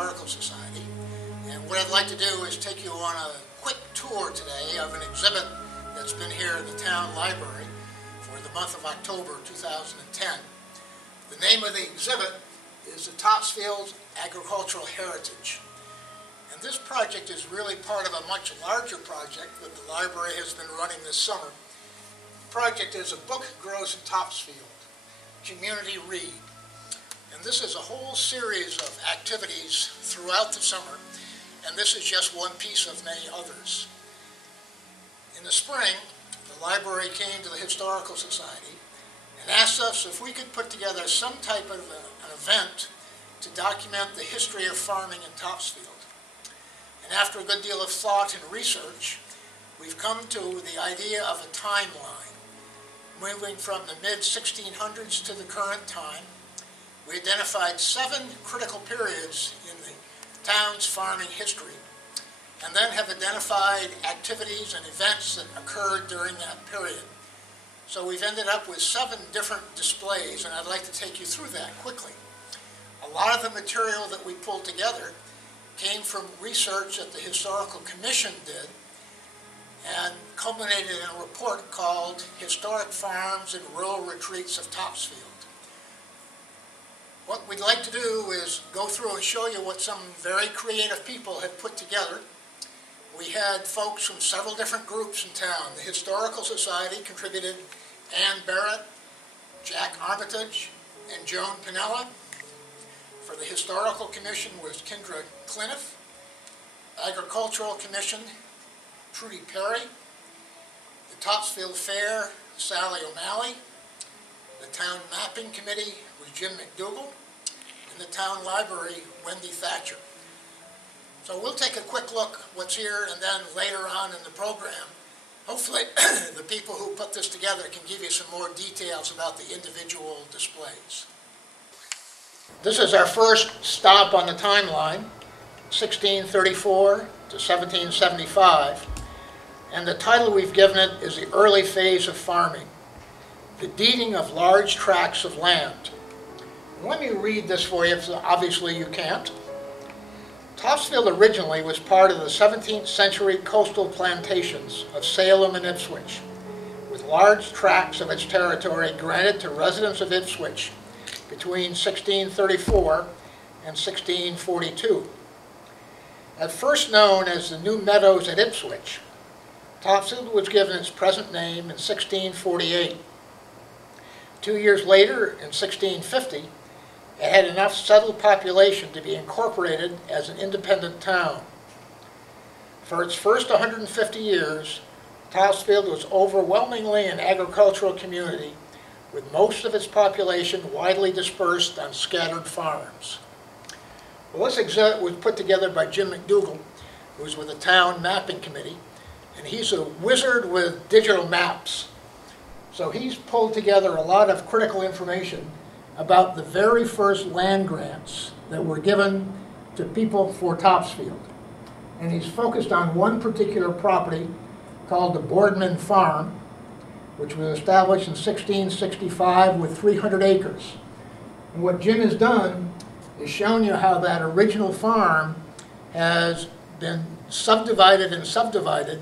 Historical Society. And what I'd like to do is take you on a quick tour today of an exhibit that's been here in the town library for the month of October 2010. The name of the exhibit is the Topsfield Agricultural Heritage. And this project is really part of a much larger project that the library has been running this summer. The project is A Book Grows in Topsfield, Community Read. And this is a whole series of activities throughout the summer, and this is just one piece of many others. In the spring, the library came to the Historical Society and asked us if we could put together some type of an event to document the history of farming in Topsfield. And after a good deal of thought and research, we've come to the idea of a timeline, moving from the mid-1600s to the current time. We identified 7 critical periods in the town's farming history, and then have identified activities and events that occurred during that period. So we've ended up with 7 different displays, and I'd like to take you through that quickly. A lot of the material that we pulled together came from research that the Historical Commission did and culminated in a report called Historic Farms and Rural Retreats of Topsfield. What we'd like to do is go through and show you what some very creative people have put together. We had folks from several different groups in town. The Historical Society contributed Ann Barrett, Jack Armitage, and Joan Pinella. For the Historical Commission was Kendra Cliniff. Agricultural Commission, Trudy Perry. The Topsfield Fair, Sally O'Malley. The Town Mapping Committee was Jim McDougall. And the Town Library, Wendy Thatcher. So we'll take a quick look what's here, and then later on in the program, hopefully the people who put this together can give you some more details about the individual displays. This is our first stop on the timeline, 1634 to 1775, and the title we've given it is The Early Phase of Farming, the deeding of large tracts of land. Let me read this for you, obviously you can't. Topsfield originally was part of the 17th century coastal plantations of Salem and Ipswich, with large tracts of its territory granted to residents of Ipswich between 1634 and 1642. At first known as the New Meadows at Ipswich, Topsfield was given its present name in 1648. 2 years later, in 1650, it had enough settled population to be incorporated as an independent town. For its first 150 years, Topsfield was overwhelmingly an agricultural community, with most of its population widely dispersed on scattered farms. Well, this exhibit was put together by Jim McDougall, who was with the Town Mapping Committee, and he's a wizard with digital maps. So he's pulled together a lot of critical information about the very first land grants that were given to people for Topsfield. And he's focused on one particular property called the Boardman Farm, which was established in 1665 with 300 acres. And what Jim has done is shown you how that original farm has been subdivided and subdivided,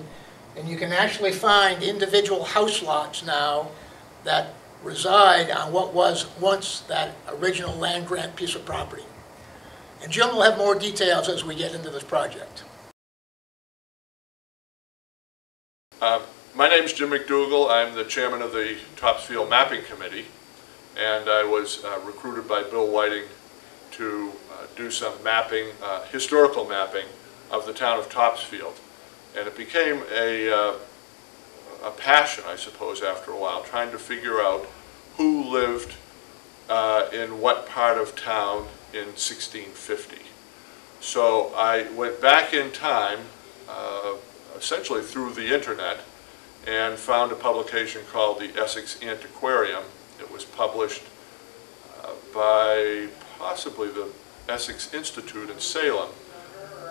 and you can actually find individual house lots now that reside on what was once that original land grant piece of property. And Jim will have more details as we get into this project. My name is Jim McDougall. I'm the chairman of the Topsfield Mapping Committee, and I was recruited by Bill Whiting to do some mapping, historical mapping of the town of Topsfield. And it became a passion, I suppose, after a while, trying to figure out who lived in what part of town in 1650. So I went back in time, essentially through the internet, and found a publication called the Essex Antiquarium. It was published by possibly the Essex Institute in Salem,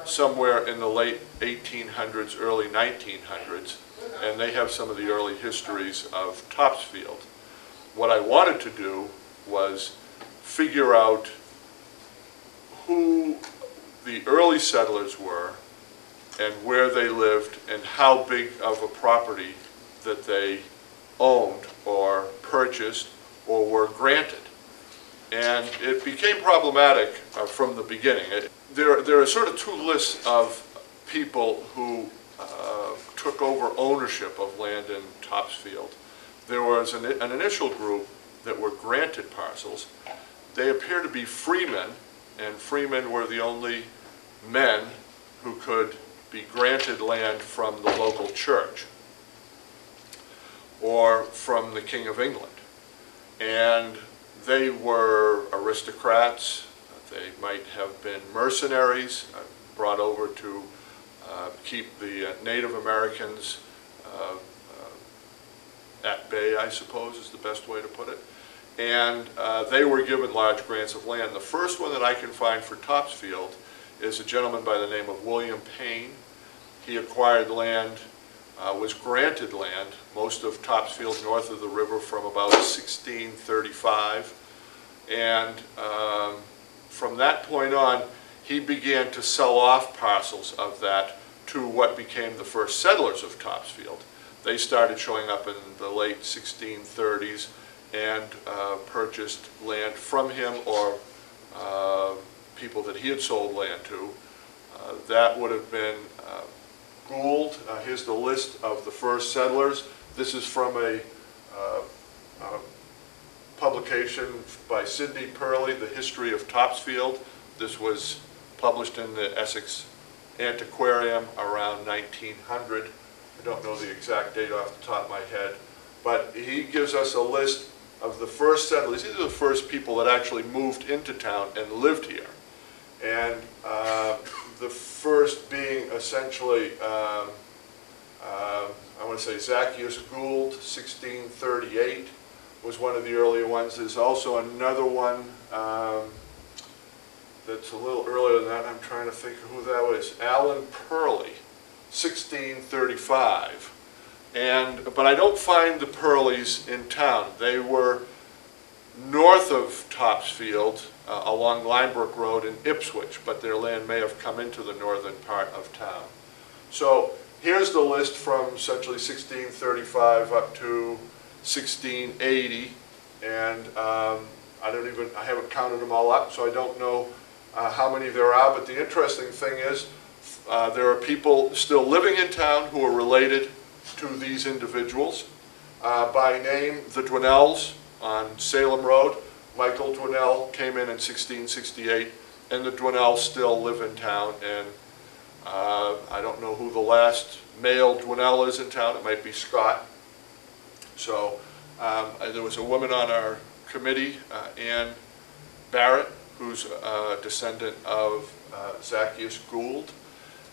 somewhere in the late 1800s, early 1900s, and they have some of the early histories of Topsfield. What I wanted to do was figure out who the early settlers were and where they lived and how big of a property that they owned or purchased or were granted. And it became problematic from the beginning. There are sort of two lists of people who took over ownership of land in Topsfield. There was an initial group that were granted parcels. They appear to be freemen, and freemen were the only men who could be granted land from the local church or from the King of England. And they were aristocrats. They might have been mercenaries brought over to keep the Native Americans at bay, I suppose is the best way to put it. And they were given large grants of land. The first one that I can find for Topsfield is a gentleman by the name of William Payne. He acquired land, was granted land, most of Topsfield north of the river from about 1635. And from that point on, he began to sell off parcels of that to what became the first settlers of Topsfield. They started showing up in the late 1630s and purchased land from him or people that he had sold land to. That would have been Gould. Here's the list of the first settlers. This is from a publication by Sidney Purley, The History of Topsfield. This was published in the Essex Antiquarium around 1900. I don't know the exact date off the top of my head, but he gives us a list of the first settlers. These are the first people that actually moved into town and lived here. And the first being essentially, I want to say Zacchaeus Gould, 1638, was one of the earlier ones. There's also another one that's a little earlier than that. I'm trying to think of who that was. Allen Purley, 1635. But I don't find the Purleys in town. They were north of Topsfield along Linebrook Road in Ipswich, but their land may have come into the northern part of town. So here's the list from essentially 1635 up to 1680, and I haven't counted them all up, so I don't know how many there are, but the interesting thing is there are people still living in town who are related to these individuals. By name, the Dwinells on Salem Road. Michael Dwinell came in 1668, and the Dwinells still live in town, and I don't know who the last male Dwinell is in town. It might be Scott. So there was a woman on our committee, Ann Barrett, who's a descendant of Zacchaeus Gould.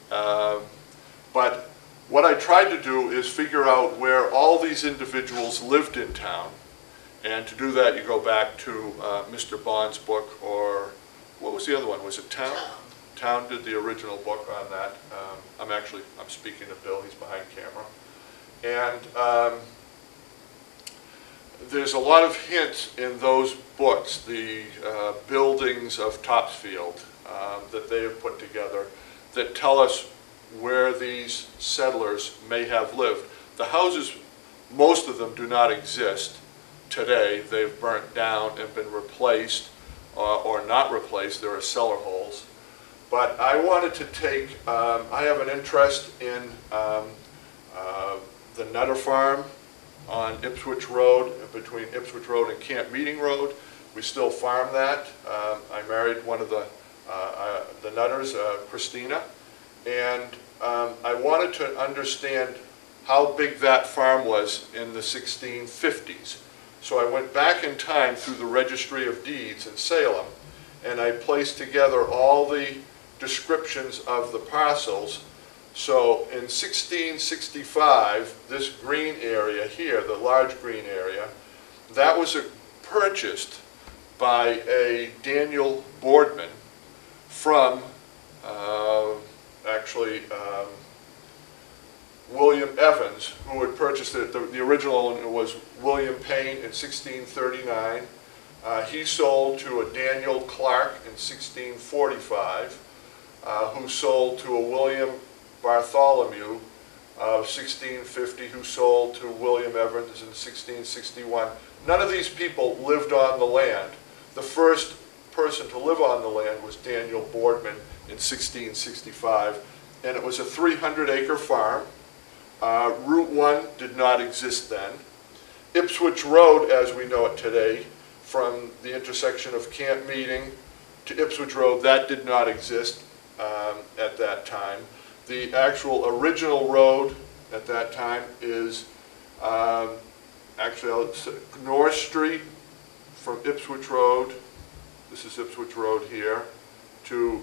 But what I tried to do is figure out where all these individuals lived in town, and to do that you go back to Mr. Bond's book, or what was the other one? Was it Town? Town did the original book on that. I'm speaking to Bill, he's behind camera. And there's a lot of hints in those books, the buildings of Topsfield that they have put together, that tell us where these settlers may have lived. The houses, most of them do not exist today. They've burnt down and been replaced or not replaced. There are cellar holes. But I wanted to take, I have an interest in the Nutter Farm on Ipswich Road, between Ipswich Road and Camp Meeting Road. We still farm that. I married one of the Nutters, Christina, and I wanted to understand how big that farm was in the 1650s. So I went back in time through the Registry of Deeds in Salem, and I placed together all the descriptions of the parcels. So in 1665, this green area here, the large green area, that was purchased by a Daniel Boardman from William Evans, who had purchased it. The original owner was William Payne in 1639. He sold to a Daniel Clark in 1645. who sold to a William Bartholomew of 1650, who sold to William Evans in 1661. None of these people lived on the land. The first person to live on the land was Daniel Boardman in 1665, and it was a 300-acre farm. Route 1 did not exist then. Ipswich Road, as we know it today, from the intersection of Camp Meeting to Ipswich Road, that did not exist at that time. The actual original road at that time is actually North Street from Ipswich Road. This is Ipswich Road here, to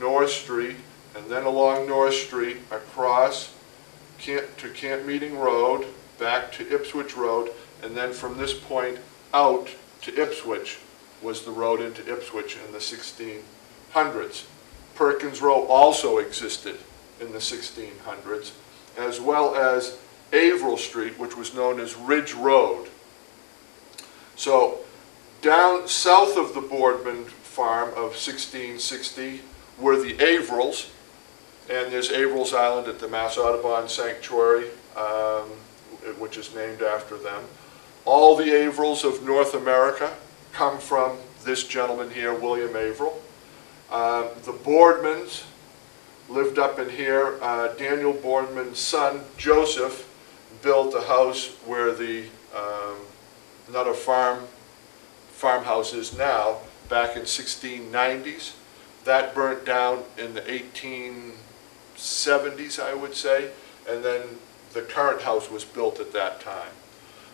North Street, and then along North Street across to Camp Meeting Road, back to Ipswich Road, and then from this point out to Ipswich was the road into Ipswich in the 1600s. Perkins Row also existed in the 1600s, as well as Averill Street, which was known as Ridge Road. So down south of the Boardman farm of 1660 were the Averills, and there's Averills Island at the Mass Audubon Sanctuary, which is named after them. All the Averills of North America come from this gentleman here, William Averill. The Boardmans lived up in here. Daniel Boardman's son, Joseph, built a house where the Nutter farmhouse is now, back in 1690s. That burnt down in the 1870s, I would say, and then the current house was built at that time.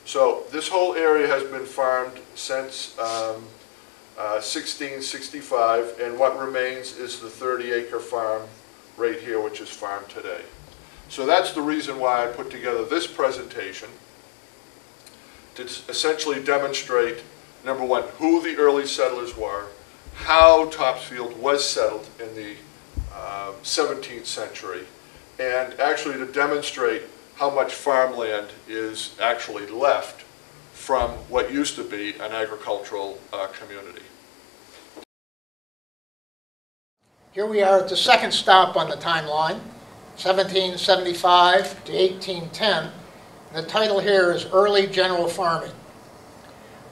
So this whole area has been farmed since 1665, and what remains is the 30-acre farm right here, which is farmed today. So that's the reason why I put together this presentation, to essentially demonstrate, number one, who the early settlers were, how Topsfield was settled in the 17th century, and actually to demonstrate how much farmland is actually left from what used to be an agricultural community. Here we are at the second stop on the timeline, 1775 to 1810. The title here is Early General Farming.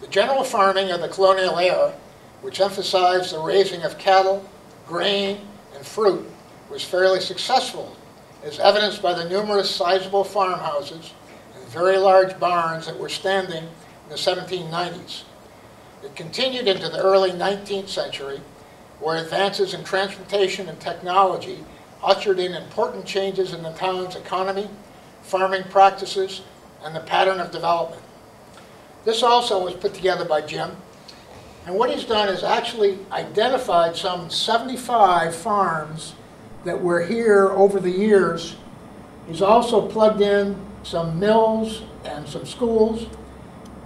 The general farming of the colonial era, which emphasized the raising of cattle, grain, and fruit, was fairly successful, as evidenced by the numerous sizable farmhouses and very large barns that were standing in the 1790s. It continued into the early 19th century, where advances in transportation and technology ushered in important changes in the town's economy, farming practices, and the pattern of development. This also was put together by Jim, and what he's done is actually identified some 75 farms that were here over the years. He's also plugged in some mills and some schools,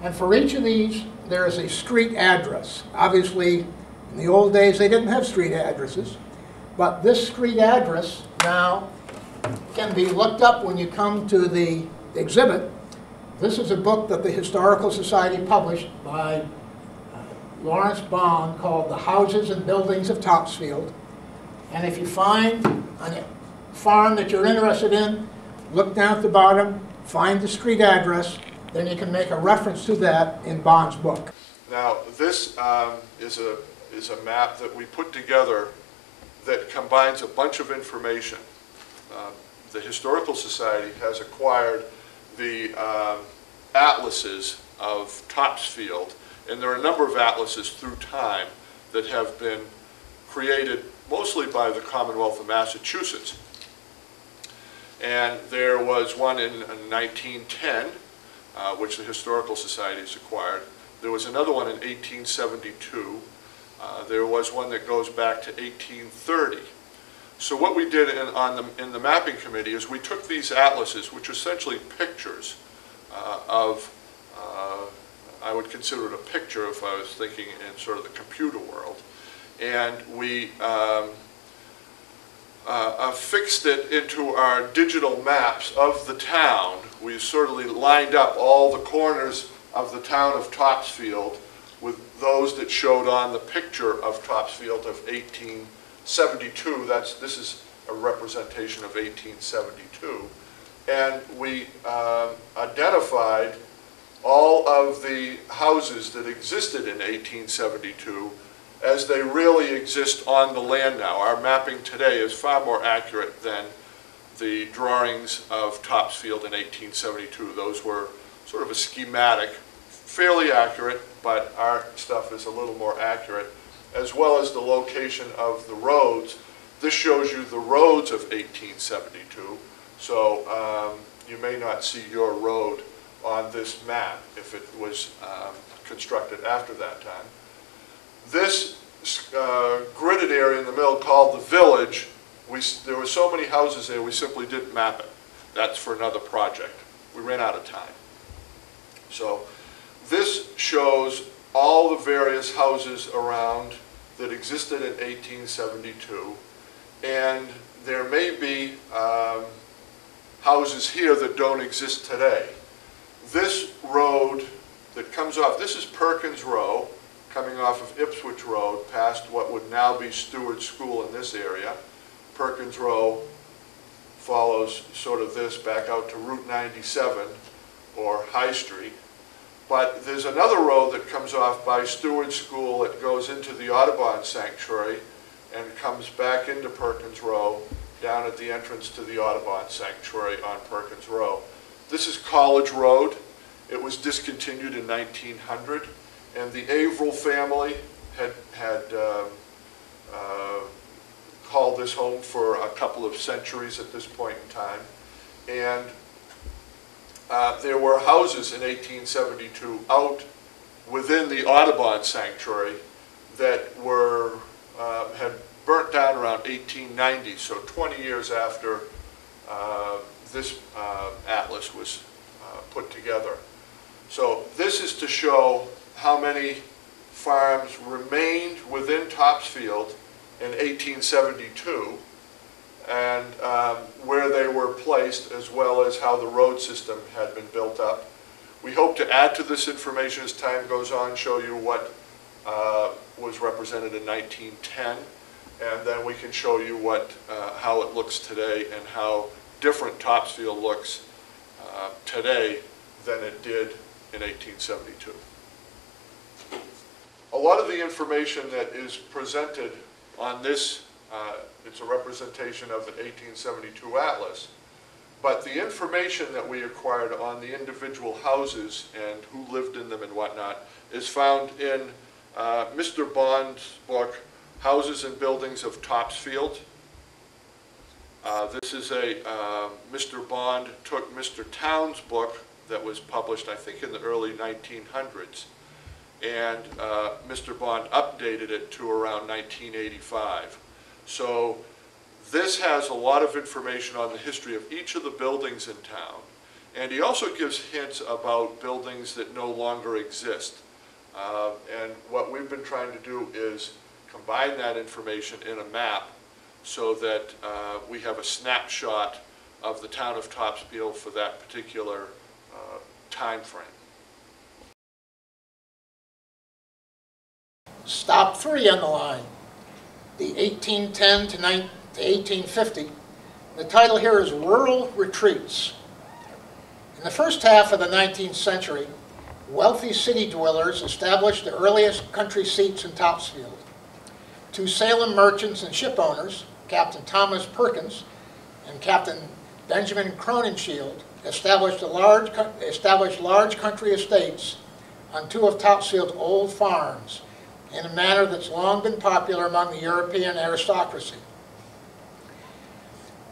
and for each of these there is a street address. Obviously, in the old days they didn't have street addresses, but this street address now can be looked up when you come to the exhibit. This is a book that the Historical Society published by Lawrence Bond called The Houses and Buildings of Topsfield. And if you find a farm that you're interested in, look down at the bottom, find the street address, then you can make a reference to that in Bond's book. Now, this is a map that we put together that combines a bunch of information. The Historical Society has acquired the atlases of Topsfield, and there are a number of atlases through time that have been created mostly by the Commonwealth of Massachusetts. And there was one in 1910, which the Historical Society has acquired. There was another one in 1872. There was one that goes back to 1830. So what we did in the mapping committee is we took these atlases, which are essentially pictures of, I would consider it a picture if I was thinking in sort of the computer world, and we fixed it into our digital maps of the town. We sort of lined up all the corners of the town of Topsfield with those that showed on the picture of Topsfield of 1872. This is a representation of 1872. And we identified all of the houses that existed in 1872 as they really exist on the land now. Our mapping today is far more accurate than the drawings of Topsfield in 1872. Those were sort of a schematic, fairly accurate, but our stuff is a little more accurate, as well as the location of the roads. This shows you the roads of 1872, so you may not see your road on this map if it was constructed after that time. This gridded area in the middle called the village, there were so many houses there we simply didn't map it. That's for another project. We ran out of time. So this shows all the various houses around that existed in 1872, and there may be houses here that don't exist today. This road that comes off, this is Perkins Row, coming off of Ipswich Road, past what would now be Stewart School in this area. Perkins Row follows sort of this back out to Route 97, or High Street. But there's another road that comes off by Stewart School that goes into the Audubon Sanctuary and comes back into Perkins Row down at the entrance to the Audubon Sanctuary on Perkins Row. This is College Road. It was discontinued in 1900, and the Averill family had called this home for a couple of centuries at this point in time. And there were houses in 1872 out within the Audubon Sanctuary that were had burnt down around 1890, so 20 years after this atlas was put together. So this is to show how many farms remained within Topsfield in 1872 and where they were placed, as well as how the road system had been built up. We hope to add to this information as time goes on, show you what was represented in 1910, and then we can show you how it looks today and how different Topsfield looks today than it did in 1872. A lot of the information that is presented on this, it's a representation of the 1872 atlas, but the information that we acquired on the individual houses and who lived in them and whatnot is found in Mr. Bond's book, Houses and Buildings of Topsfield. This is Mr. Bond took Mr. Town's book that was published, I think, in the early 1900s, and Mr. Bond updated it to around 1985. So this has a lot of information on the history of each of the buildings in town, and he also gives hints about buildings that no longer exist. And what we've been trying to do is combine that information in a map so that we have a snapshot of the town of Topsfield for that particular time frame. Stop 3 on the line, the 1810 to 1850. The title here is Rural Retreats. In the first half of the 19th century, wealthy city dwellers established the earliest country seats in Topsfield. 2 Salem merchants and ship owners, Captain Thomas Perkins and Captain Benjamin Crowninshield, established large country estates on 2 of Topsfield's old farms in a manner that's long been popular among the European aristocracy.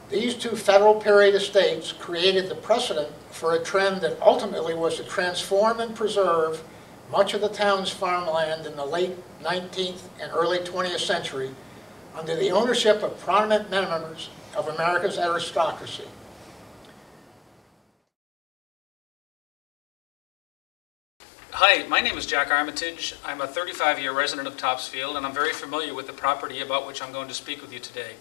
These 2 federal period estates created the precedent for a trend that ultimately was to transform and preserve much of the town's farmland in the late 19th and early 20th century under the ownership of prominent members of America's aristocracy. Hi, my name is Jack Armitage. I'm a 35-year resident of Topsfield, and I'm very familiar with the property about which I'm going to speak with you today.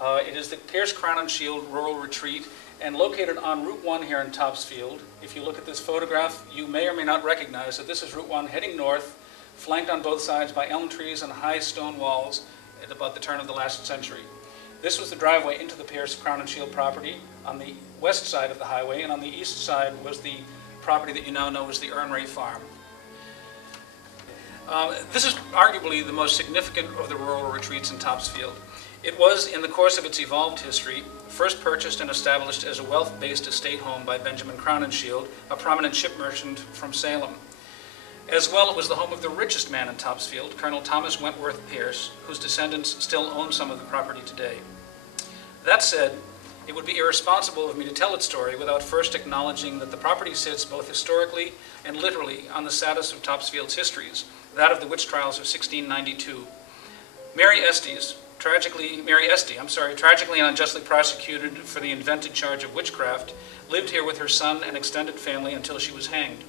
It is the Pierce Crowninshield Rural Retreat, and located on Route 1 here in Topsfield. If you look at this photograph, you may or may not recognize that this is Route 1 heading north, flanked on both sides by elm trees and high stone walls, at about the turn of the last century. This was the driveway into the Pierce Crown and Shield property on the west side of the highway, and on the east side was the property that you now know as the Ernray Farm. This is arguably the most significant of the rural retreats in Topsfield. It was, in the course of its evolved history, first purchased and established as a wealth-based estate home by Benjamin Crown and Shield, a prominent ship merchant from Salem. As well, it was the home of the richest man in Topsfield, Colonel Thomas Wentworth Pierce, whose descendants still own some of the property today. That said, it would be irresponsible of me to tell its story without first acknowledging that the property sits both historically and literally on the saddest of Topsfield's histories, that of the witch trials of 1692. Mary Esty, tragically and unjustly prosecuted for the invented charge of witchcraft, lived here with her son and extended family until she was hanged.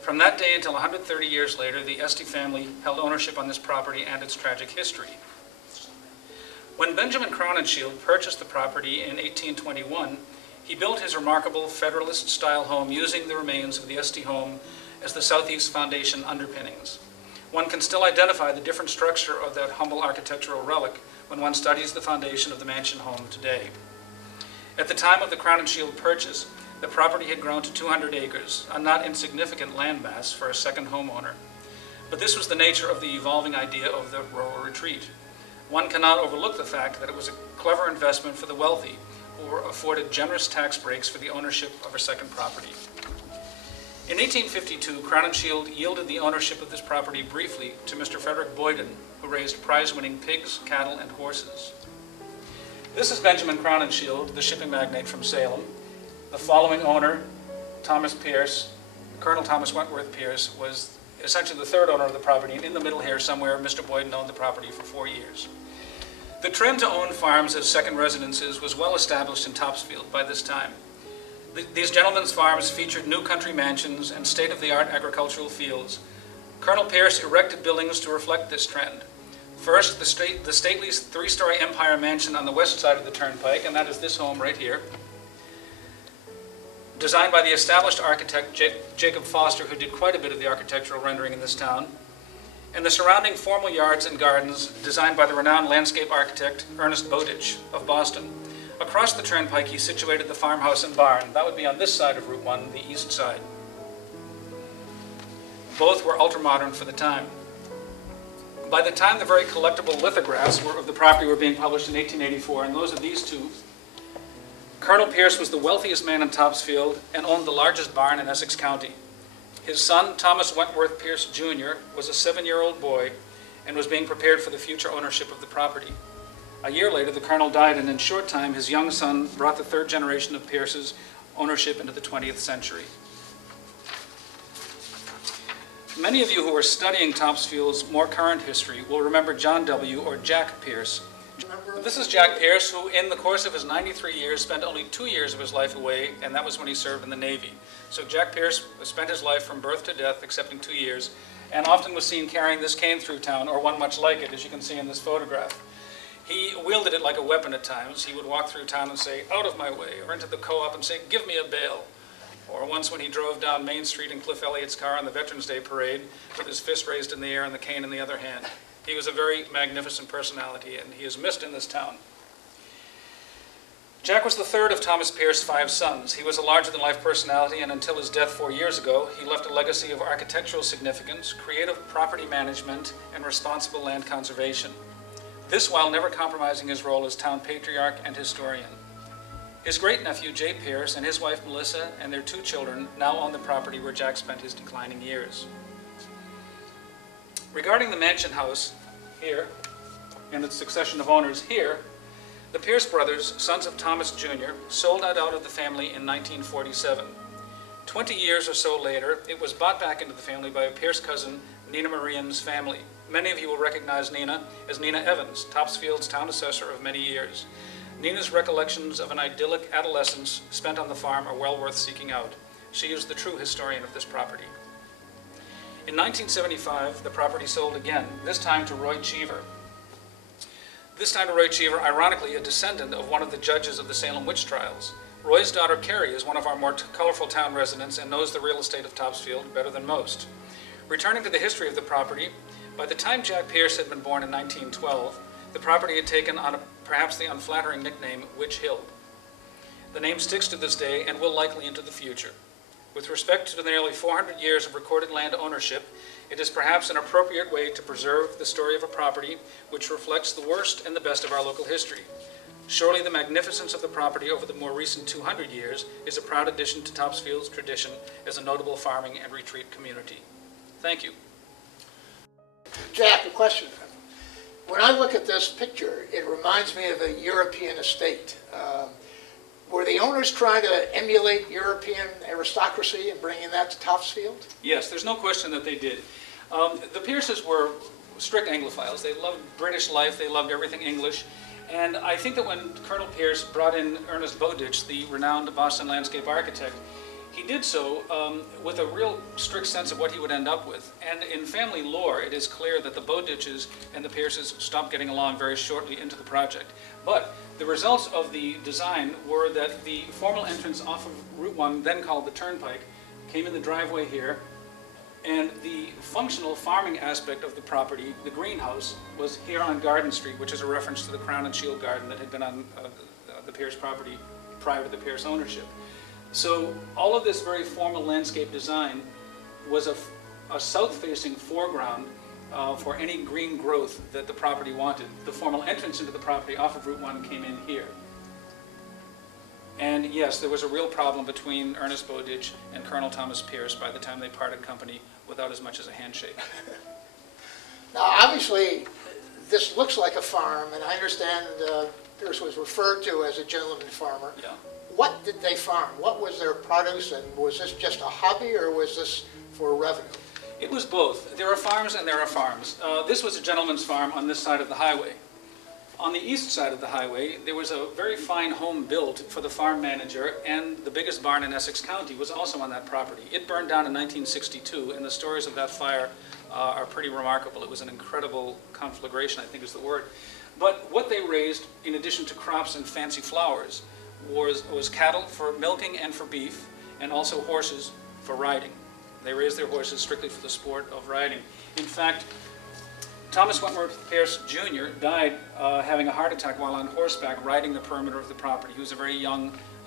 From that day until 130 years later, the Esty family held ownership on this property and its tragic history. When Benjamin Crown and Shield purchased the property in 1821, he built his remarkable Federalist-style home using the remains of the Esty home as the Southeast Foundation underpinnings. One can still identify the different structure of that humble architectural relic when one studies the foundation of the mansion home today. At the time of the Crown and Shield purchase, the property had grown to 200 acres, a not insignificant landmass for a second homeowner. But this was the nature of the evolving idea of the rural retreat. One cannot overlook the fact that it was a clever investment for the wealthy, who were afforded generous tax breaks for the ownership of a second property. In 1852, Crown and Shield yielded the ownership of this property briefly to Mr. Frederick Boyden, who raised prize-winning pigs, cattle, and horses. This is Benjamin Crown and Shield, the shipping magnate from Salem. The following owner, Thomas Pierce, Colonel Thomas Wentworth Pierce, was essentially the third owner of the property, and in the middle here somewhere, Mr. Boyden owned the property for 4 years. The trend to own farms as second residences was well established in Topsfield by this time. These gentlemen's farms featured new country mansions and state-of-the-art agricultural fields. Colonel Pierce erected buildings to reflect this trend. First, the stately three-story Empire Mansion on the west side of the turnpike, and that is this home right here, designed by the established architect Jacob Foster, who did quite a bit of the architectural rendering in this town, and the surrounding formal yards and gardens designed by the renowned landscape architect Ernest Bowditch of Boston. Across the turnpike, he situated the farmhouse and barn. That would be on this side of Route 1, the east side. Both were ultra-modern for the time. By the time the very collectible lithographs of the property were being published in 1884, and those are these two, Colonel Pierce was the wealthiest man in Topsfield and owned the largest barn in Essex County. His son, Thomas Wentworth Pierce Jr., was a 7-year-old boy and was being prepared for the future ownership of the property. A year later, the colonel died, and in short time, his young son brought the third generation of Pierce's ownership into the 20th century. Many of you who are studying Topsfield's more current history will remember John W., or Jack Pierce. This is Jack Pierce, who in the course of his 93 years spent only 2 years of his life away, and that was when he served in the Navy. So Jack Pierce spent his life from birth to death, excepting 2 years, and often was seen carrying this cane through town, or one much like it, as you can see in this photograph. He wielded it like a weapon at times. He would walk through town and say, "Out of my way," or into the co-op and say, "Give me a bail." Or once when he drove down Main Street in Cliff Elliott's car on the Veterans Day Parade with his fist raised in the air and the cane in the other hand. He was a very magnificent personality, and he is missed in this town. Jack was the third of Thomas Pierce's 5 sons. He was a larger-than-life personality, and until his death 4 years ago, he left a legacy of architectural significance, creative property management, and responsible land conservation. This while never compromising his role as town patriarch and historian. His great-nephew, Jay Pierce, and his wife, Melissa, and their 2 children now own the property where Jack spent his declining years. Regarding the mansion house here, and its succession of owners here, the Pierce brothers, sons of Thomas Jr., sold it out of the family in 1947. 20 years or so later, it was bought back into the family by a Pierce cousin, Nina Marian's family. Many of you will recognize Nina as Nina Evans, Topsfield's town assessor of many years. Nina's recollections of an idyllic adolescence spent on the farm are well worth seeking out. She is the true historian of this property. In 1975, the property sold again, this time to Roy Cheever. Ironically, a descendant of one of the judges of the Salem witch trials. Roy's daughter, Carrie, is one of our more colorful town residents and knows the real estate of Topsfield better than most. Returning to the history of the property, by the time Jack Pierce had been born in 1912, the property had taken on perhaps the unflattering nickname Witch Hill. The name sticks to this day and will likely into the future. With respect to the nearly 400 years of recorded land ownership, it is perhaps an appropriate way to preserve the story of a property which reflects the worst and the best of our local history. Surely the magnificence of the property over the more recent 200 years is a proud addition to Topsfield's tradition as a notable farming and retreat community. Thank you. Jack, a question. When I look at this picture, it reminds me of a European estate. Were the owners trying to emulate European aristocracy and bringing that to Topsfield? Yes, there's no question that they did. The Pierces were strict Anglophiles. They loved British life. They loved everything English. And I think that when Colonel Pierce brought in Ernest Bowditch, the renowned Boston landscape architect, he did so with a real strict sense of what he would end up with. And in family lore, it is clear that the Bowditches and the Pierces stopped getting along very shortly into the project. But the results of the design were that the formal entrance off of Route 1, then called the Turnpike, came in the driveway here, and the functional farming aspect of the property, the greenhouse, was here on Garden Street, which is a reference to the Crown and Shield garden that had been on the Pierce property prior to the Pierce ownership. So all of this very formal landscape design was a south-facing foreground for any green growth that the property wanted. The formal entrance into the property off of Route 1 came in here. And yes, there was a real problem between Ernest Bowditch and Colonel Thomas Pierce by the time they parted company without as much as a handshake. Now, obviously, this looks like a farm, and I understand Pierce was referred to as a gentleman farmer. Yeah. What did they farm? What was their produce, and was this just a hobby, or was this for revenue? It was both. There are farms and there are farms. This was a gentleman's farm on this side of the highway. On the east side of the highway, there was a very fine home built for the farm manager, and the biggest barn in Essex County was also on that property. It burned down in 1962, and the stories of that fire are pretty remarkable. It was an incredible conflagration, I think is the word. But what they raised, in addition to crops and fancy flowers, was cattle for milking and for beef, and also horses for riding. They raised their horses strictly for the sport of riding. In fact, Thomas Wentworth Pierce Jr. died having a heart attack while on horseback riding the perimeter of the property. He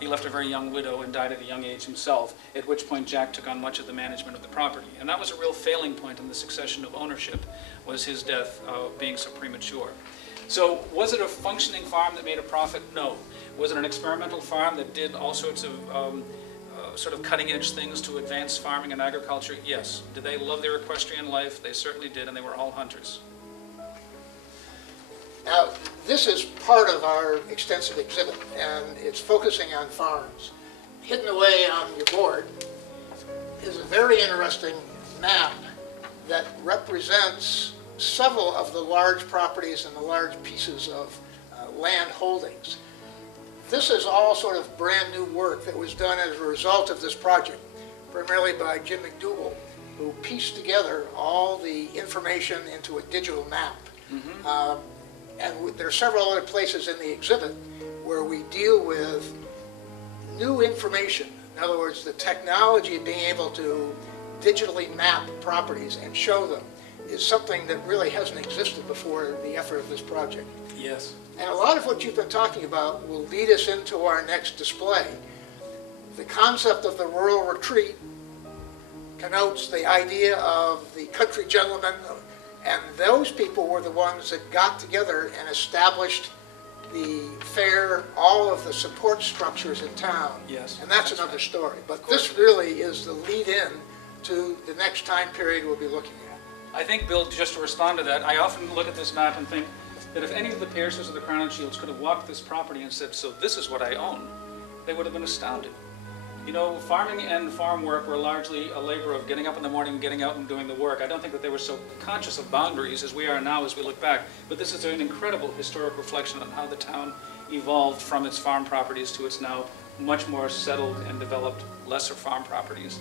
left a very young widow and died at a young age himself, at which point Jack took on much of the management of the property. And that was a real failing point in the succession of ownership, was his death being so premature. So was it a functioning farm that made a profit? No. Was it an experimental farm that did all sorts of sort of cutting-edge things to advance farming and agriculture? Yes. Did they love their equestrian life? They certainly did, and they were all hunters. Now, this is part of our extensive exhibit, and it's focusing on farms. Hidden away on your board is a very interesting map that represents several of the large properties and the large pieces of land holdings. This is all sort of brand new work that was done as a result of this project, primarily by Jim McDougall, who pieced together all the information into a digital map. Mm-hmm. And there are several other places in the exhibit where we deal with new information. In other words, the technology of being able to digitally map properties and show them is something that really hasn't existed before the effort of this project. Yes. And a lot of what you've been talking about will lead us into our next display. The concept of the rural retreat connotes the idea of the country gentleman, and those people were the ones that got together and established the fair, all of the support structures in town. Yes. And that's another story. But this really is the lead-in to the next time period we'll be looking at. I think, Bill, just to respond to that, I often look at this map and think that if any of the Pierces or the Crown and Shields could have walked this property and said, so this is what I own, they would have been astounded. You know, farming and farm work were largely a labor of getting up in the morning, getting out and doing the work. I don't think that they were so conscious of boundaries as we are now as we look back, but this is an incredible historic reflection on how the town evolved from its farm properties to its now much more settled and developed lesser farm properties.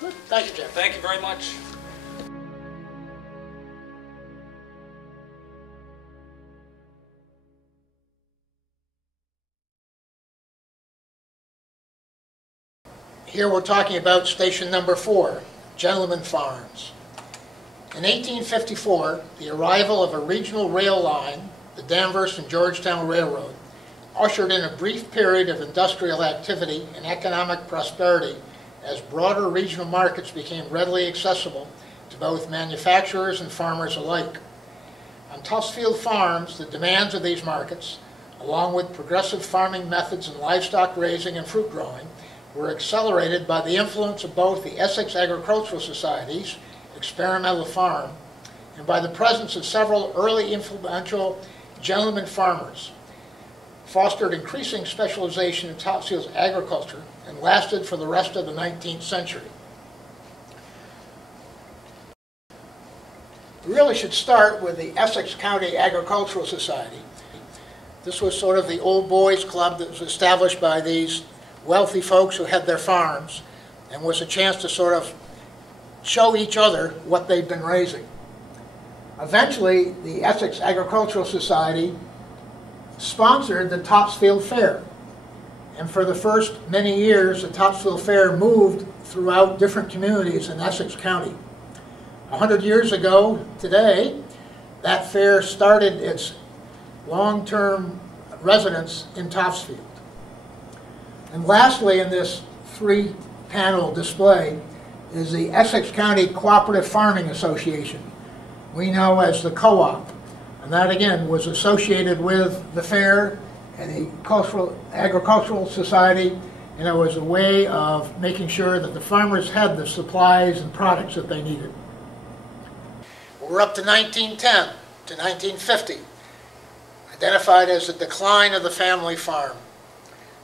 Good. Thank you, Jeff. Thank you very much. Here we're talking about station number 4, Gentleman Farms. In 1854, the arrival of a regional rail line, the Danvers and Georgetown Railroad, ushered in a brief period of industrial activity and economic prosperity as broader regional markets became readily accessible to both manufacturers and farmers alike. On Topsfield farms, the demands of these markets, along with progressive farming methods in livestock raising and fruit growing, were accelerated by the influence of both the Essex Agricultural Society's experimental farm and by the presence of several early influential gentleman farmers, fostered increasing specialization in Topsfield's agriculture and lasted for the rest of the 19th century. We really should start with the Essex County Agricultural Society. This was sort of the old boys club that was established by these wealthy folks who had their farms, and was a chance to sort of show each other what they'd been raising. Eventually, the Essex Agricultural Society sponsored the Topsfield Fair. And for the first many years, the Topsfield Fair moved throughout different communities in Essex County. 100 years ago today, that fair started its long-term residence in Topsfield. And lastly, in this three-panel display is the Essex County Cooperative Farming Association, we know as the Co-op. And that, again, was associated with the fair and the Agricultural Society, and it was a way of making sure that the farmers had the supplies and products that they needed. We're up to 1910 to 1950, identified as the decline of the family farm.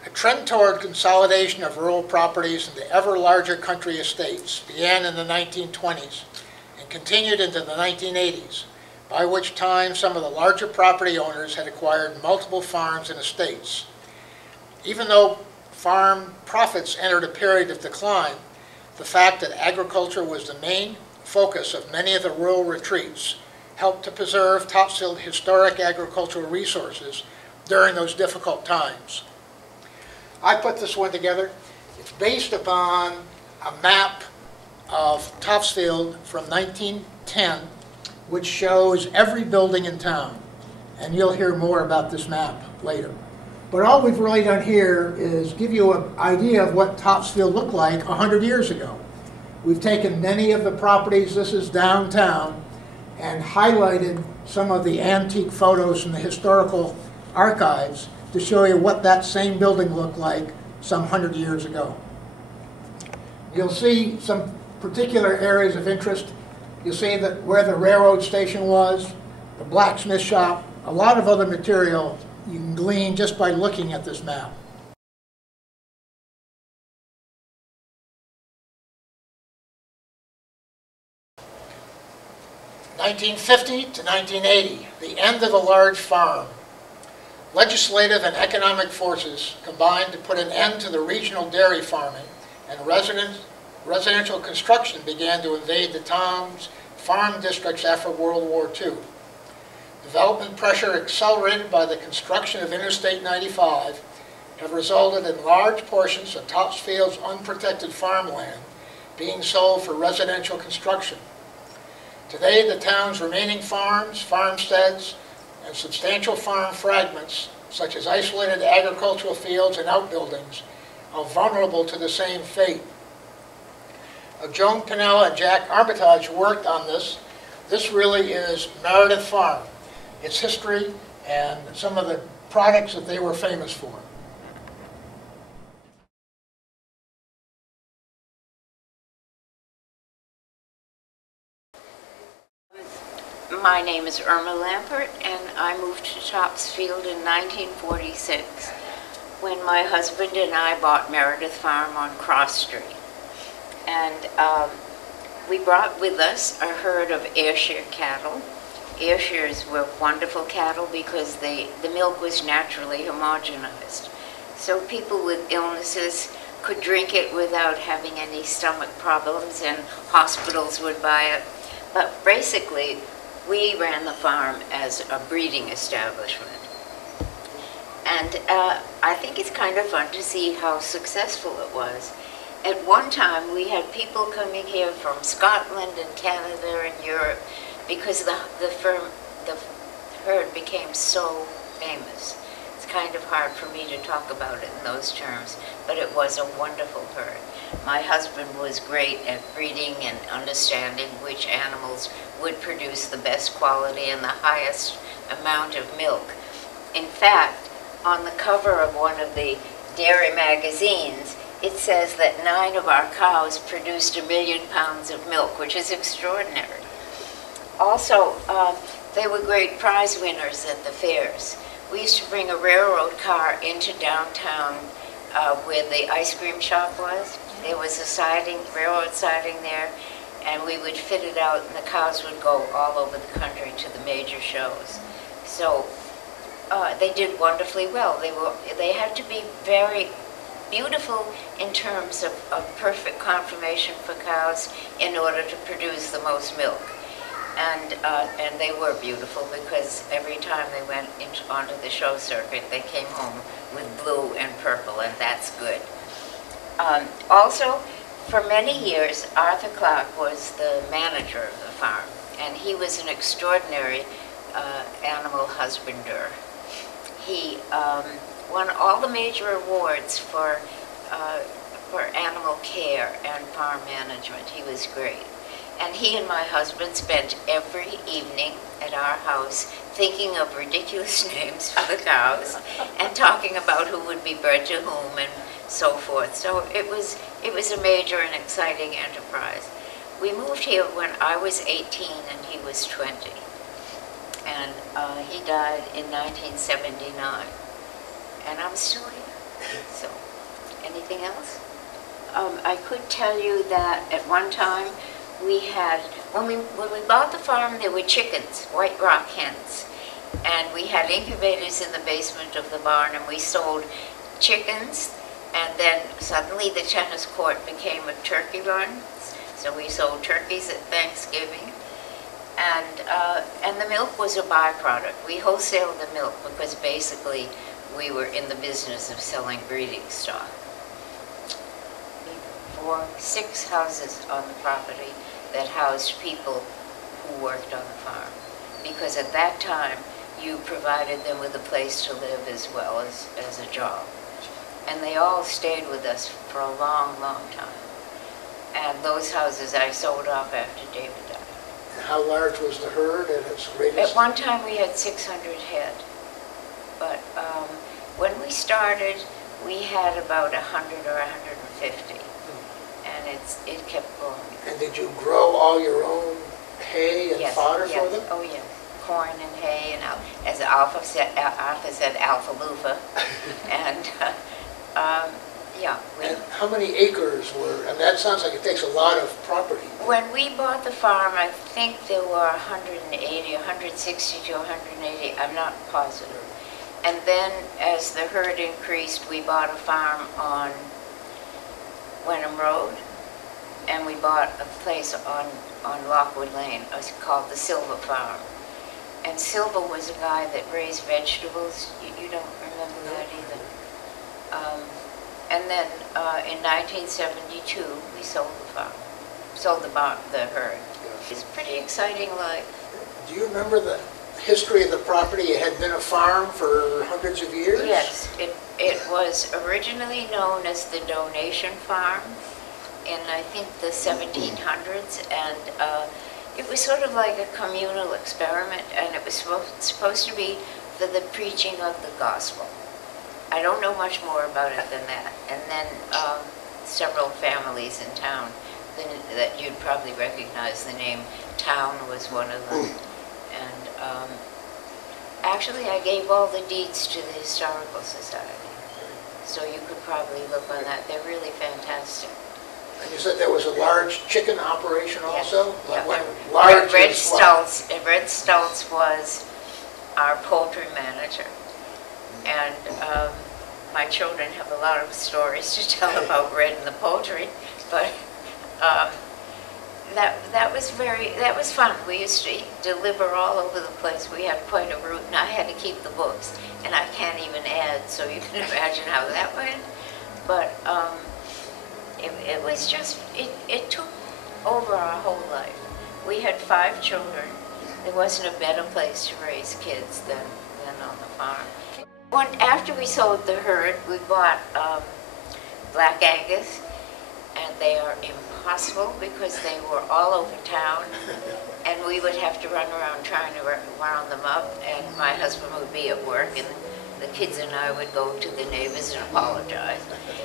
A trend toward consolidation of rural properties into ever larger country estates began in the 1920s and continued into the 1980s, by which time some of the larger property owners had acquired multiple farms and estates. Even though farm profits entered a period of decline, the fact that agriculture was the main focus of many of the rural retreats helped to preserve Topsfield historic agricultural resources during those difficult times. I put this one together. It's based upon a map of Topsfield from 1910, which shows every building in town. And you'll hear more about this map later. But all we've really done here is give you an idea of what Topsfield looked like 100 years ago. We've taken many of the properties, this is downtown, and highlighted some of the antique photos from the historical archives to show you what that same building looked like some 100 years ago. You'll see some particular areas of interest. You'll see that where the railroad station was, the blacksmith shop, a lot of other material you can glean just by looking at this map. (1950 to 1980), the end of the large farm. Legislative and economic forces combined to put an end to the regional dairy farming, and residential construction began to invade the town's farm districts after World War II. Development pressure accelerated by the construction of Interstate 95 have resulted in large portions of Topsfield's unprotected farmland being sold for residential construction. Today, the town's remaining farms, farmsteads, and substantial farm fragments, such as isolated agricultural fields and outbuildings, are vulnerable to the same fate. Joan Pinnell and Jack Armitage worked on this. This really is Meredith Farm, its history, and some of the products that they were famous for. My name is Irma Lampert, and I moved to Topsfield in 1946 when my husband and I bought Meredith Farm on Cross Street. And we brought with us a herd of Ayrshire cattle. Ayrshires were wonderful cattle because the milk was naturally homogenized. So people with illnesses could drink it without having any stomach problems, and hospitals would buy it. But basically, we ran the farm as a breeding establishment. And I think it's kind of fun to see how successful it was. At one time, we had people coming here from Scotland and Canada and Europe because the herd became so famous. It's kind of hard for me to talk about it in those terms, but it was a wonderful herd. My husband was great at breeding and understanding which animals would produce the best quality and the highest amount of milk. In fact, on the cover of one of the dairy magazines, it says that 9 of our cows produced 1 million pounds of milk, which is extraordinary. Also, they were great prize winners at the fairs. We used to bring a railroad car into downtown where the ice cream shop was. There was a siding, railroad siding there, and we would fit it out, and the cows would go all over the country to the major shows. So they did wonderfully well. They had to be very beautiful in terms of perfect conformation for cows in order to produce the most milk. And they were beautiful because every time they went onto the show circuit, they came home with blue and purple, and that's good. Also, for many years, Arthur Clark was the manager of the farm, and he was an extraordinary animal husbander. He won all the major awards for animal care and farm management. He was great. And he and my husband spent every evening at our house thinking of ridiculous names for the cows and talking about who would be bred to whom and so forth. So it was a major and exciting enterprise. We moved here when I was 18 and he was 20. And he died in 1979. And I'm still here. So, anything else? I could tell you that at one time we had, when we bought the farm, there were chickens, White Rock hens. And we had incubators in the basement of the barn, and we sold chickens. And then suddenly the tennis court became a turkey run. So we sold turkeys at Thanksgiving. And the milk was a byproduct. We wholesaled the milk because basically we were in the business of selling breeding stock. For 6 houses on the property that housed people who worked on the farm. Because at that time, you provided them with a place to live as well as a job. And they all stayed with us for a long, long time. And those houses I sold off after David died. How large was the herd at its greatest? At one time we had 600 head. But when we started, we had about 100 or 150. And it kept growing. And did you grow all your own hay and fodder for them? Oh, yes. Corn and hay, and as Arthur said, alfalfa. And, yeah. And how many acres were, and that sounds like it takes a lot of property. When we bought the farm, I think there were 180, 160 to 180, I'm not positive. And then as the herd increased, we bought a farm on Wenham Road, and we bought a place on Lockwood Lane. It was called the Silva Farm. And Silva was a guy that raised vegetables. You don't remember that either. And then in 1972, we sold the farm, sold the herd. It's a pretty exciting life. Do you remember the history of the property? It had been a farm for hundreds of years? Yes, it was originally known as the Donation Farm in, I think, the 1700s, and it was sort of like a communal experiment, and it was supposed to be for the preaching of the gospel. I don't know much more about it than that. And then several families in town that you'd probably recognize the name. Town was one of them. And actually, I gave all the deeds to the Historical Society. So you could probably look on that. They're really fantastic. And you said there was a large chicken operation also? Yes. Like Yeah. large Red Stultz was our poultry manager. And my children have a lot of stories to tell about Red and the poultry, but that was fun. We used to deliver all over the place. We had quite a route, and I had to keep the books, and I can't even add, so you can imagine how that went. But It was just, it took over our whole life. We had 5 children. There wasn't a better place to raise kids than on the farm. After we sold the herd, we bought Black Angus, and they are impossible because they were all over town, and we would have to run around trying to round them up, and my husband would be at work, and the kids and I would go to the neighbors and apologize.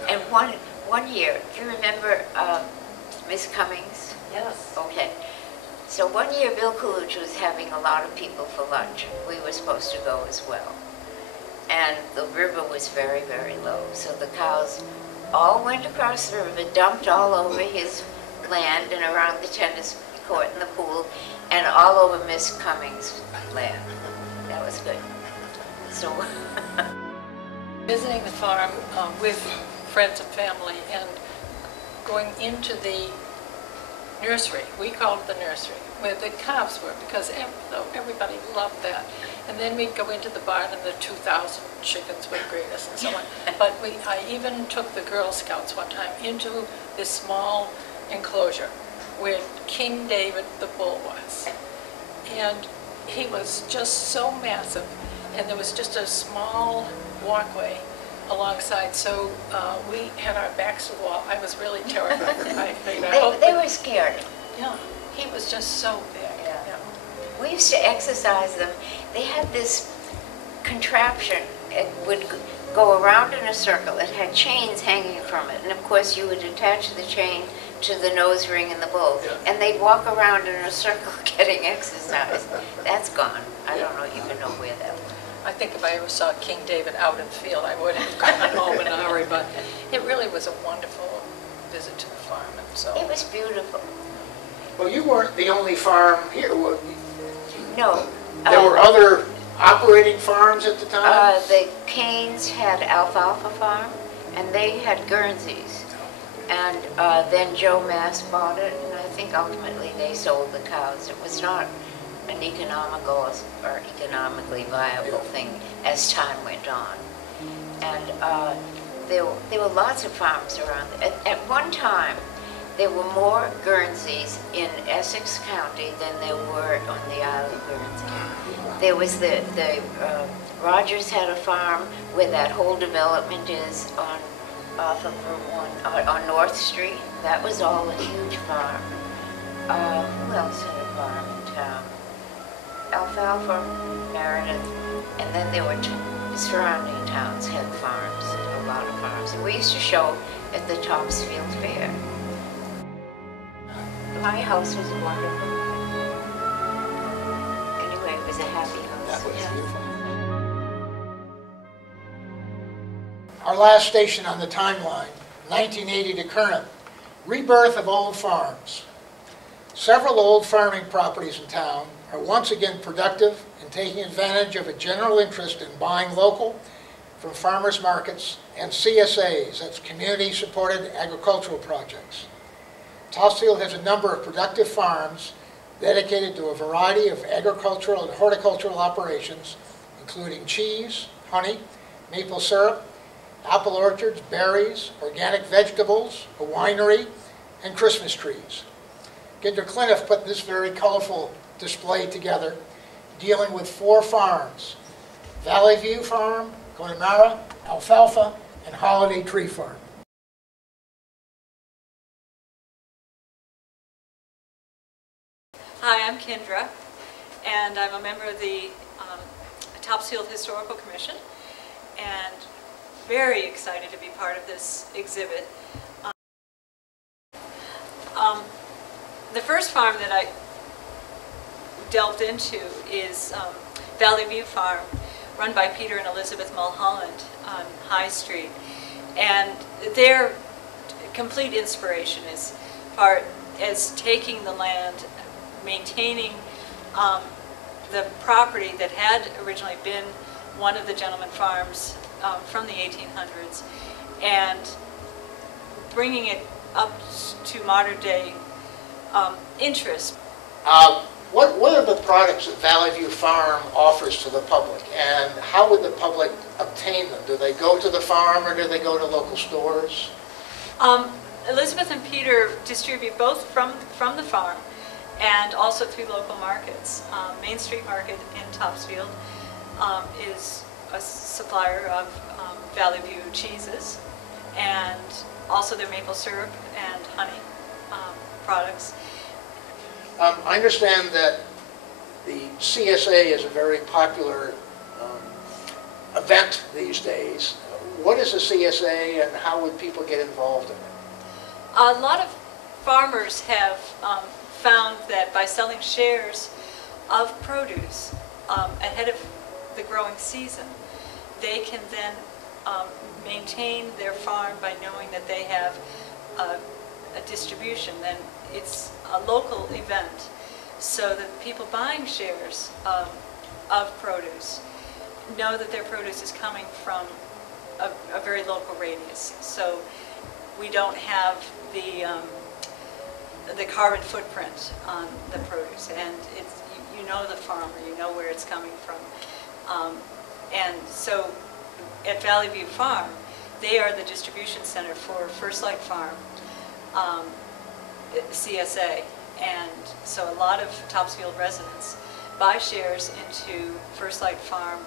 And one year, do you remember Miss Cummings? Yes. Okay. So one year Bill Coolidge was having a lot of people for lunch. We were supposed to go as well. And the river was very, very low. So the cows all went across the river, dumped all over his land and around the tennis court and the pool, and all over Miss Cummings' land. That was good. So Visiting the farm with friends and family and going into the nursery, we called it the nursery, where the calves were, because everybody loved that. And then we'd go into the barn and the 2,000 chickens would greet us and so on. But I even took the Girl Scouts one time into this small enclosure where King David the bull was. And he was just so massive, and there was just a small walkway alongside, so we had our backs to the wall. I was really terrified. they were scared. Yeah, he was just so big. Yeah. We used to exercise them. They had this contraption. It would go around in a circle. It had chains hanging from it, and of course you would attach the chain to the nose ring in the bull, and they'd walk around in a circle getting exercise. That's gone. I don't even know where that was. I think if I ever saw King David out in the field, I would have gone home in a hurry, but it really was a wonderful visit to the farm. So it was beautiful. Well, you weren't the only farm here. No. There were other operating farms at the time? The Canes had Alfalfa Farm, and they had Guernseys. And then Joe Mass bought it, and I think ultimately they sold the cows. It was not an economical or economically viable thing as time went on. And there were lots of farms around. At one time, there were more Guernseys in Essex County than there were on the Isle of Guernsey. There was the Rogers had a farm where that whole development is off of Route 1, on North Street. That was all a huge farm. Who else had a farm in town? Alfalfa, Meredith, and then there were surrounding towns had farms, a lot of farms. And we used to show at the Topsfield Fair. My house was wonderful. Anyway, it was a happy house. That was beautiful. Our last station on the timeline, 1980 to current, rebirth of old farms. Several old farming properties in town are once again productive and taking advantage of a general interest in buying local from farmers markets and CSAs, that's community-supported agricultural projects. Topsfield has a number of productive farms dedicated to a variety of agricultural and horticultural operations, including cheese, honey, maple syrup, apple orchards, berries, organic vegetables, a winery, and Christmas trees. Ginder Cliniff put this very colorful display together, dealing with 4 farms: Valley View Farm, Connemara, Alfalfa, and Holiday Tree Farm. Hi, I'm Kendra, and I'm a member of the Topsfield Historical Commission, and very excited to be part of this exhibit. The first farm that I delved into is Valley View Farm, run by Peter and Elizabeth Mulholland on High Street. And their complete inspiration is taking the land, maintaining the property that had originally been one of the gentleman farms from the 1800s, and bringing it up to modern day interest. What are the products that Valley View Farm offers to the public, and how would the public obtain them? Do they go to the farm or do they go to local stores? Elizabeth and Peter distribute both from the farm and also through local markets. Main Street Market in Topsfield is a supplier of Valley View cheeses and also their maple syrup and honey products. I understand that the CSA is a very popular event these days. What is a CSA and how would people get involved in it? A lot of farmers have found that by selling shares of produce ahead of the growing season, they can then maintain their farm by knowing that they have a distribution. Then it's a local event, so that people buying shares of produce know that their produce is coming from a very local radius. So we don't have the carbon footprint on the produce, and it's, you know the farmer, you know where it's coming from. And so at Valley View Farm, they are the distribution center for First Light Farm CSA, and so a lot of Topsfield residents buy shares into First Light Farm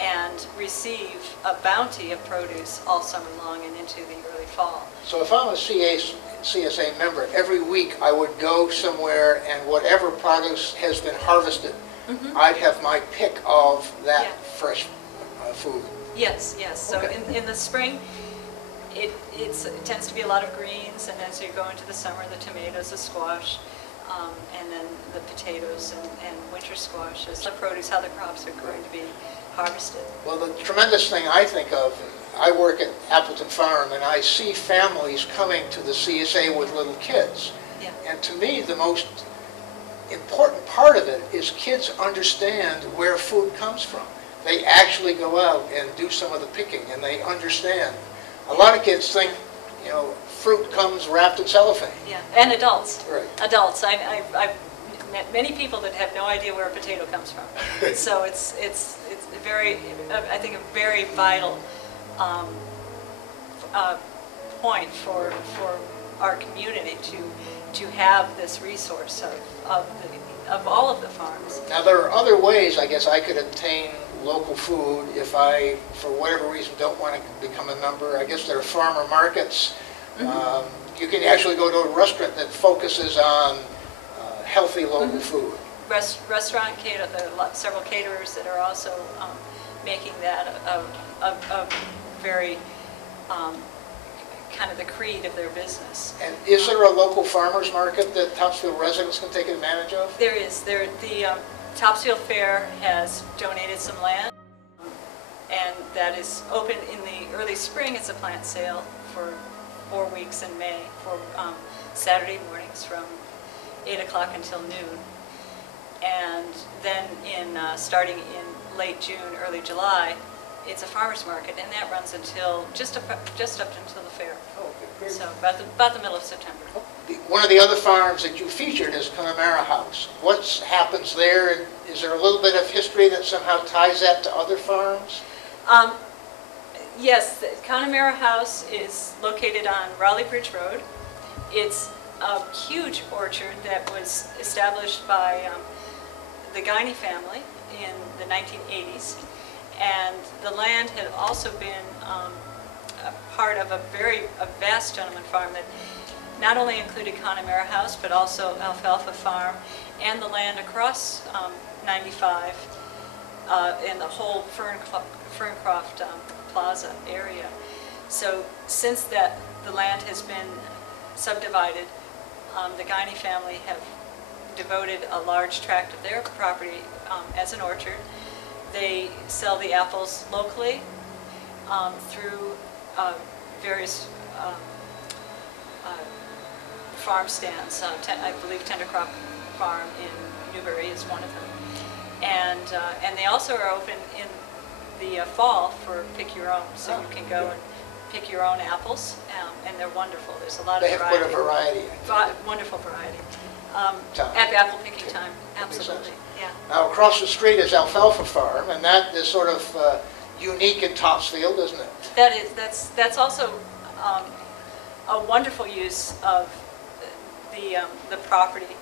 and receive a bounty of produce all summer long and into the early fall. So if I'm a CSA member, every week I would go somewhere and whatever produce has been harvested, I'd have my pick of that fresh food. Yes, yes. So Okay. in the spring, it tends to be a lot of greens, and as you go into the summer, the tomatoes, the squash, and then the potatoes and winter squashes. The produce, how the crops are going to be harvested. Well, the tremendous thing I think of, I work at Appleton Farm and I see families coming to the CSA with little kids. Yeah. And to me, the most important part of it is kids understand where food comes from. They actually go out and do some of the picking and they understand. A lot of kids think, you know, fruit comes wrapped in cellophane. Yeah, and adults. Right. Adults. I've met many people that have no idea where a potato comes from. So it's very, I think, a very vital point for our community to have this resource of all of the farms. Now, there are other ways, I guess, I could obtain local food if I, for whatever reason, don't want to become a member. I guess there are farmer markets. You can actually go to a restaurant that focuses on healthy local food. Restaurant cater, there are several caterers that are also making that a very kind of the creed of their business. And is there a local farmers market that Topsfield residents can take advantage of? There is. The Topsfield Fair has donated some land, and that is open in the early spring. It's a plant sale for 4 weeks in May, for Saturday mornings from 8 o'clock until noon. And then starting in late June, early July, it's a farmer's market, and that runs until just up until the fair. Oh, okay. So about the middle of September. One of the other farms that you featured is Connemara House. What happens there? And is there a little bit of history that somehow ties that to other farms? Yes, the Connemara House is located on Raleigh Bridge Road. It's a huge orchard that was established by the Guiney family in the 1980s. And the land had also been a part of a vast gentleman farm that not only included Connemara House, but also Alfalfa Farm and the land across 95 and the whole Ferncroft Plaza area. So since the land has been subdivided, the Guiney family have devoted a large tract of their property as an orchard. They sell the apples locally through various farm stands. I believe Tender Crop Farm in Newbury is one of them. And they also are open in the fall for pick your own. So you can go and pick your own apples, and they're wonderful. There's a lot of variety. They have quite a variety. Wonderful variety. Time. At apple picking time, absolutely. Yeah. Now, across the street is Alfalfa Farm, and that is sort of unique in Topsfield, isn't it? That is, that's also a wonderful use of the property,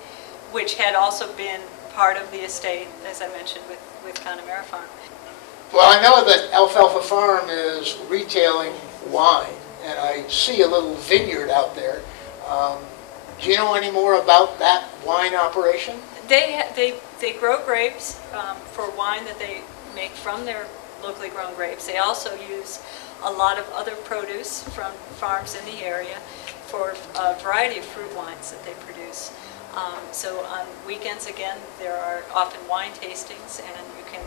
which had also been part of the estate, as I mentioned, with Connemara Farm. Well, I know that Alfalfa Farm is retailing wine, and I see a little vineyard out there. Do you know any more about that wine operation? They grow grapes for wine that they make from their locally grown grapes. They also use a lot of other produce from farms in the area for a variety of fruit wines that they produce. So on weekends, again, there are often wine tastings, and you can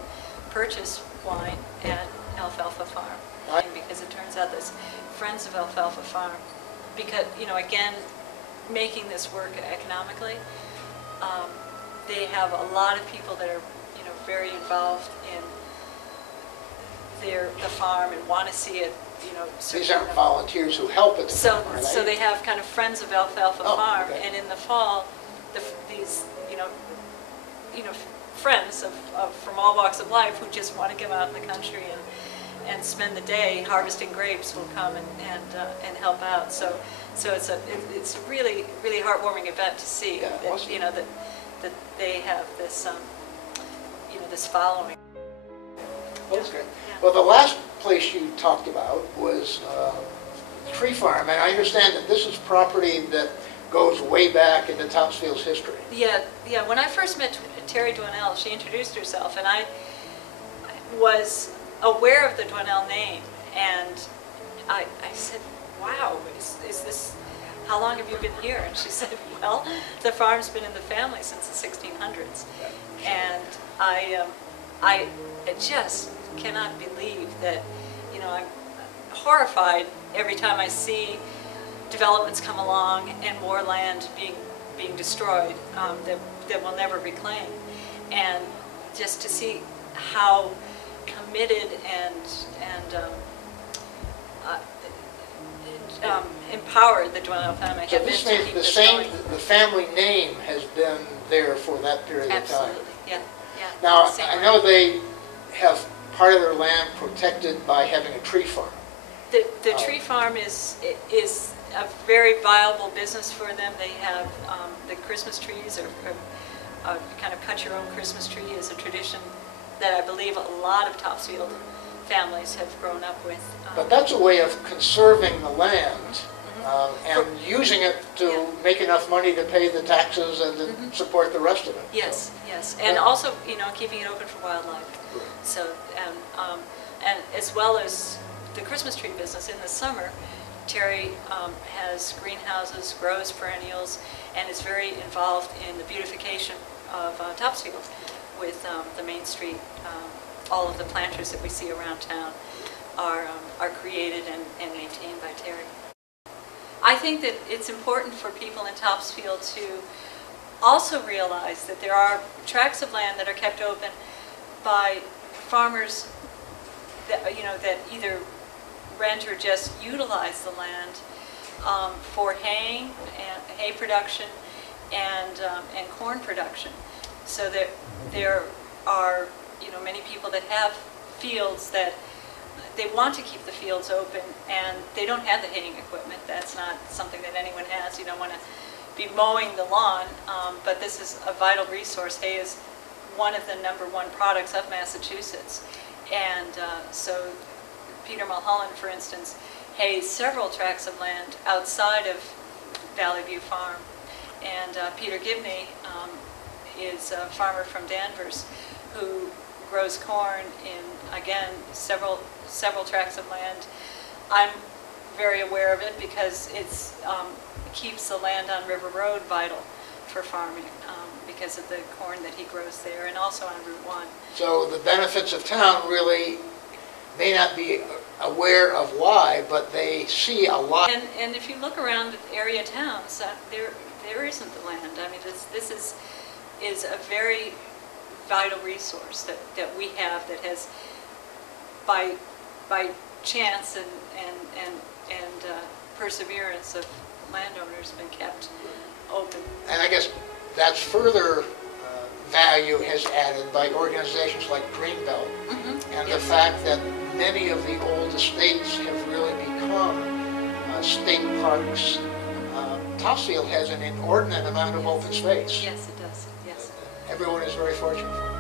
purchase wine at Alfalfa Farm. Because it turns out there's friends of Alfalfa Farm, because, you know, again, making this work economically, they have a lot of people that are, you know, very involved in the farm and want to see it, you know. These aren't volunteers who help at the farm, are they? So they have kind of friends of Alfalfa Farm, okay. and in the fall, these, you know, friends from all walks of life who just want to get out in the country and spend the day harvesting grapes will come and help out. So it's a really heartwarming event to see. Yeah, that, awesome. you know, that they have this you know, this following. Well, that's great. Well, the last place you talked about was Tree Farm, and I understand that this is property that goes way back into Topsfield's history. Yeah. When I first met Terry Dwinell, she introduced herself, and I was aware of the Dwinell name, and I said, "Wow, is this? How long have you been here?" And she said, "Well, the farm's been in the family since the 1600s," and I just cannot believe that, you know, I'm horrified every time I see developments come along and more land being destroyed that we'll never reclaim, and just to see how committed and empowered the Dwinell family So have been this to means keep the this same, going. the family name has been there for that period of time. Absolutely, yeah. Now, Same I way. know they have part of their land protected by having a tree farm. The tree farm is a very viable business for them. They have the Christmas trees, or kind of cut your own Christmas tree is a tradition that I believe a lot of Topsfield families have grown up with. But that's a way of conserving the land and using it to make enough money to pay the taxes and to support the rest of it. Yes, So, yes, and also, you know, keeping it open for wildlife. Right. So, and as well as the Christmas tree business in the summer, Terry has greenhouses, grows perennials, and is very involved in the beautification of Topsfield with the Main Street. All of the planters that we see around town are created and maintained by Terry. I think that it's important for people in Topsfield to also realize that there are tracts of land that are kept open by farmers that, you know, that either rent or just utilize the land for haying and hay production and corn production. So there are, you know, many people that have fields that they want to keep the fields open, and they don't have the haying equipment. That's not something that anyone has. You don't want to be mowing the lawn, but this is a vital resource. Hay is one of the #1 products of Massachusetts, and so Peter Mulholland, for instance, hays several tracts of land outside of Valley View Farm, and Peter Gibney is a farmer from Danvers who grows corn in, again, several tracts of land. I'm very aware of it because it keeps the land on River Road vital for farming because of the corn that he grows there, and also on Route 1. So the benefits of town really may not be aware of why, but they see a lot. And if you look around area towns, there isn't the land. I mean, this is a very vital resource that we have that has, by chance and perseverance of landowners, been kept open. And I guess that's further value has added by organizations like Greenbelt, and the fact that many of the old estates have really become state parks. Topsfield has an inordinate amount of open space. Yes, it does, yes. Everyone is very fortunate for it.